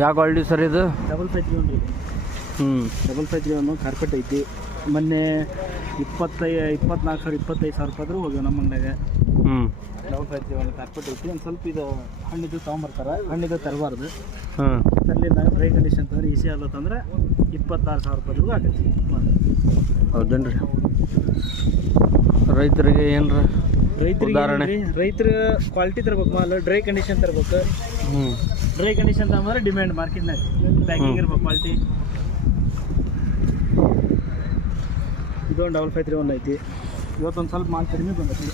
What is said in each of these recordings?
ಯಾವ quality sir ಇದು? 5531 ರೀ. 5531 ಕಾರ್ಪೆಟ್ ಐತಿ. ಮೊನ್ನೆ 24,000 ರೂಪಾಯಿ ಹೋಗ್ಯಾವ ನಮ್ಮ ಅಂಗಡಿಯಾಗ. 5531 ಕಾರ್ಪೆಟ್ ಐತಿ. ಒಂದು ಸ್ವಲ್ಪ ಇದು ಹಣ್ಣಿದ್ದು ತೊಗೊಂಬರ್ತಾರೆ, ಹಣ್ಣಿದ್ದು ತರಬಾರ್ದು. ತರಲಿಲ್ಲ ಡ್ರೈ ಕಂಡೀಷನ್ ತಂದ್ರೆ ಈಸಿ ಆಗ್ಲತ್ತಂದ್ರೆ 26,000 ರೂಪಾಯಿವರೆಗೂ ಆಗೈತಿ. ಹೌದೇನ್ರಿ? ರೈತರಿಗೆ ಏನ್ರ ರೈತರು ಕ್ವಾಲಿಟಿ ತರ್ಬೇಕು, ಮಾಲ್ ಡ್ರೈ ಕಂಡೀಷನ್ ತರ್ಬೇಕು. ಡ್ರೈ ಕಂಡೀಷನ್ ತಗೊಂಡ್ರೆ ಡಿಮ್ಯಾಂಡ್ ಮಾರ್ಕೆಟ್ನಾಗ. ಪ್ಯಾಕಿಂಗ್ ಇರ್ಬೇಕು ಕ್ವಾಲಿಟಿ. ಇದೊಂದು 5531 ಐತಿ. ಇವತ್ತೊಂದು ಸ್ವಲ್ಪ ಮಾಲ್ ಕಡಿಮೆ ಬಂದೈತಿ.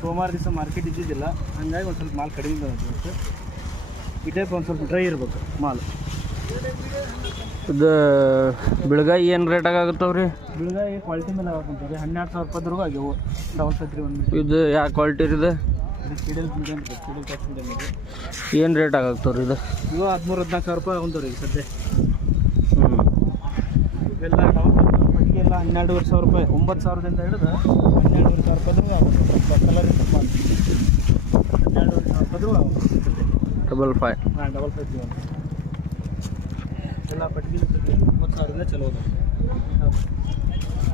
ಸೋಮವಾರ ದಿವಸ ಮಾರ್ಕೆಟ್ ಇದ್ದಿದ್ದಿಲ್ಲ, ಹಂಗಾಗಿ ಒಂದು ಸ್ವಲ್ಪ ಮಾಲ್ ಕಡಿಮೆ ಬಂದೈತಿ. ಈ ಟೈಪ್ ಒಂದು ಸ್ವಲ್ಪ ಡ್ರೈ ಇರ್ಬೇಕು ಮಾಲ್. ಇದು ಬೆಳಗಾಯಿ ಏನು ರೇಟಾಗಿ ಆಗುತ್ತವ್ರಿ? ಬೆಳಗಾಯಿ ಕ್ವಾಲಿಟಿ ಮೇಲೆ ಆಗುತ್ತದೆ. 12,000 ರೂಪಾಯಿವರೆಗೂ ಆಗ್ಯಾವು 5531. ಇದು ಯಾವ ಕ್ವಾಲಿಟಿ ಇದೆ? ಕಿಡಲ್ ಮೀಡಿಯಮ್ ಇದೆ, ಕಿಡಲ್ ಕ್ಯಾಶ್ ಮೀಡಿಯಮ್ ಇದೆ. ಏನು ರೇಟ್ ಆಗುತ್ತವ್ರಿ ಇದು? ಇವು 13,000-14,000 ರೂಪಾಯಿ ಆಗುತ್ತವ್ರಿ ಈಗ ಸದ್ಯ. ಇವೆಲ್ಲ ಪಟ್ಟಿಗೆ ಎಲ್ಲ 12,500 ರೂಪಾಯಿ, 9,000ದಿಂದ ಹಿಡಿದು 12,500 ರೂಪಾಯಿವರೆಗೂ ಆಗುತ್ತೆ. ಕಲರ್ ಇದೆ ಮಾಲ್ 12,500 ರೂಪಾಯಿವರೆಗೂ ಆಗುತ್ತೆ. 55. 5531 ಎಲ್ಲ ಪಟ್ಟಿಗೆ 9,000ದಿಂದ ಚಲೋ ಅದ.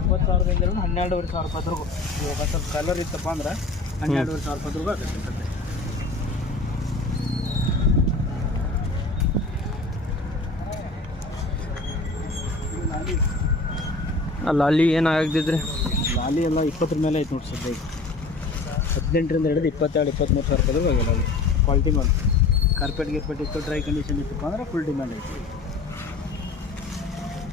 9,000ದಿಂದ 12,500 ರೂಪಾಯಿವರೆಗೂ. ಇವಾಗ ಸ್ವಲ್ಪ ಕಲರ್ ಇತ್ತಪ್ಪ ಅಂದ್ರೆ 12,500 ರೂಪಾಯಿವರೆಗೂ ಆಗುತ್ತೆ ಸದ್ಯ. ಲಾಲಿ ಏನು ಆಗ್ತಿದ್ರಿ? ಲಾಲಿ ಎಲ್ಲ 20 ಮೇಲೆ ಐತೆ ನೋಡಿ ಸದ್ಯ. 18ರಿಂದ ಹಿಡಿದು 22,000-23,000 ರೂಪಾಯಿವರೆಗೂ ಆಗಿಲ್ಲ ಲಾಲಿ. ಕ್ವಾಲಿಟಿ ಮಾಡಿ ಕಾರ್ಪೆಟ್ ಗಿರ್ಪೆಟ್ ಇತ್ತು, ಡ್ರೈ ಕಂಡೀಷನ್ ಇತ್ತಪ್ಪ ಅಂದ್ರೆ ಫುಲ್ ಡಿಮ್ಯಾಂಡ್ ಐತಿ.